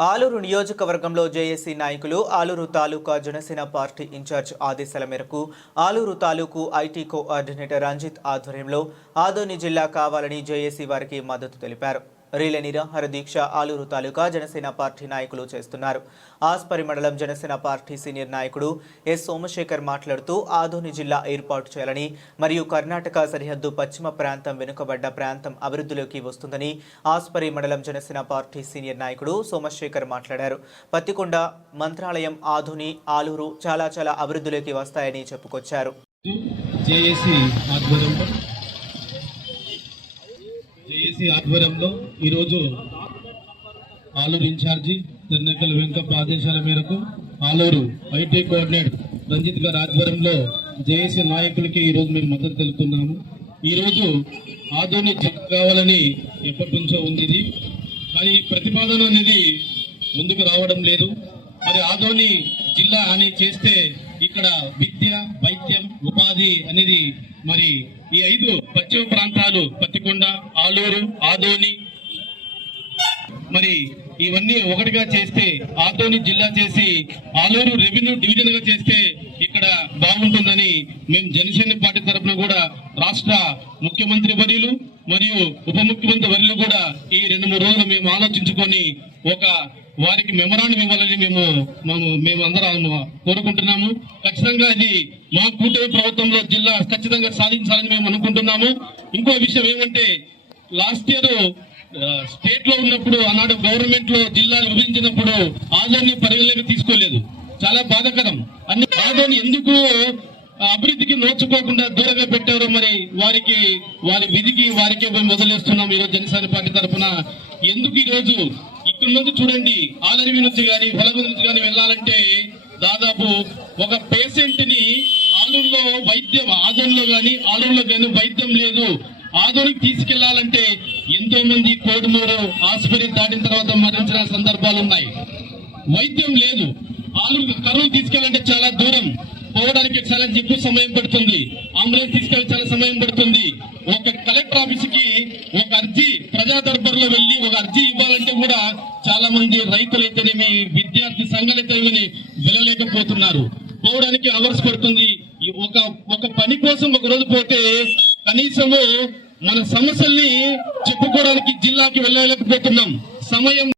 ఆలూరు నియోజకవర్గంలో జేఏసీ నాయకులు ఆలూరు తాలూకా Janasena party incharge ఆదేశాల మేరకు ఆలూరు తాలూకు ఐటీ కోఆర్డినేటర్ రంజిత్ ఆధ్వర్యంలో ఆదోని జిల్లా కావాలని జేఏసీ వారికి మద్దతు తెలిపారు. రీలే నిరాహార దీక్ష ఆలూరు తాలూకా జనసేన పార్టీ నాయకులు చేస్తున్నారు. ఆస్పరి మండలం జనసేన పార్టీ సీనియర్ నాయకుడు ఎస్ సోమశేఖర్ మాట్లాడుతూ ఆదోని జిల్లా ఏర్పాటు చేయాలని మరియు కర్ణాటక సరిహద్దు పశ్చిమ ప్రాంతం వెనుకబడ్డ ప్రాంతం అభివృద్ధిలోకి వస్తుందని ఆస్పరి మండలం జనసేన పార్టీ సీనియర్ నాయకుడు సోమశేఖర్ మాట్లాడారు. పత్తికొండ, మంత్రాలయం, ఆదోని, ఆలూరు చాలా అభివృద్ధిలోకి వస్తాయని చెప్పుకొచ్చారు. జేఏసీ ఆధ్వర్యంలో ఈరోజు ఆలూరు ఇన్ఛార్జి తెన్నెకల వెంకప్ప ఆదేశాల మేరకు ఆలూరు ఐటీ కోఆర్డినేటర్ రంజిత్ గారి ఆధ్వర్యంలో జేఏసీ నాయకులకి ఈరోజు మేము మద్దతు తెలుపుతున్నాము. ఈరోజు ఆదోని కావాలని ఎప్పటి నుంచో ఉంది ఇది, కానీ ప్రతిపాదన అనేది ముందుకు రావడం లేదు. మరి ఆదోని జిల్లా అని చేస్తే ఇక్కడ విద్య, వైద్యం, ఉపాధి అనేది మరి ఈ 5 పశ్చిమ ప్రాంతాలు పత్తికొండ, ఆలూరు, ఆదోని మరి ఇవన్నీ ఒకటిగా చేస్తే ఆదోని జిల్లా చేసి ఆలూరు రెవెన్యూ డివిజన్ గా చేస్తే ఇక్కడ బాగుంటుందని మేము జనసేన పార్టీ తరఫున కూడా రాష్ట్ర ముఖ్యమంత్రి వర్యులు మరియు ఉప ముఖ్యమంత్రి వర్యులు కూడా ఈ 2-3 రోజులు మేము ఆలోచించుకొని ఒక వారికి మెమరాండం ఇవ్వాలని మేము అందరం కోరుకుంటున్నాము. ఖచ్చితంగా ఇది మా కూటమి ప్రభుత్వంలో జిల్లా ఖచ్చితంగా సాధించాలని మేము అనుకుంటున్నాము. ఇంకో విషయం ఏమంటే, లాస్ట్ ఇయర్ స్టేట్ లో ఉన్నప్పుడు ఆనాడు గవర్నమెంట్ లో జిల్లాలు విభజించినప్పుడు ఆదోని పరిగణలోకి తీసుకోలేదు. చాలా బాధాకరం. ఆదోని ఎందుకు అభివృద్ధికి నోచుకోకుండా దూరంగా పెట్టారో మరి వారి విధికి వారికే మేము వదిలేస్తున్నాం. ఈరోజు జనసేన పార్టీ తరఫున ఎందుకు ఈరోజు ఇక్కడ నుంచి చూడండి, ఆలరివి నుంచి కానీ పొలగు నుంచి కానీ వెళ్ళాలంటే దాదాపు ఒక పేషెంట్ ని ఆలూరులో వైద్యం, ఆదోనిలో కానీ ఆలూరులో కానీ వైద్యం లేదు. ఆదోనికి తీసుకెళ్లాలంటే ఎంతో మంది కోడుమూరు ఆసుపత్రి దాటిన తర్వాత మరణించిన సందర్భాలు ఉన్నాయి. వైద్యం లేదు. ఆలూరు కర్నూలు తీసుకెళ్లాలంటే చాలా దూరం, పోవడానికి చాలా ఎక్కువ సమయం పడుతుంది. అంబులెన్స్ తీసుకెళ్లి చాలా సమయం పడుతుంది. ఒక కలెక్టర్ ఆఫీస్ కి ఒక అర్జీ ప్రజా దర్బార్లో వెళ్లి ఒక అర్జీ ఇవ్వాలంటే కూడా చాలా మంది రైతులైతేనేమి, విద్యార్థి సంఘాలైతేనేమి వెళ్ళలేకపోతున్నారు. పోవడానికి అవర్స్ పడుతుంది. ఒక పని కోసం ఒక రోజు పోతే కనీసము మన సమస్యల్ని చెప్పుకోవడానికి జిల్లాకి వెళ్ళలేకపోతున్నాం. సమయం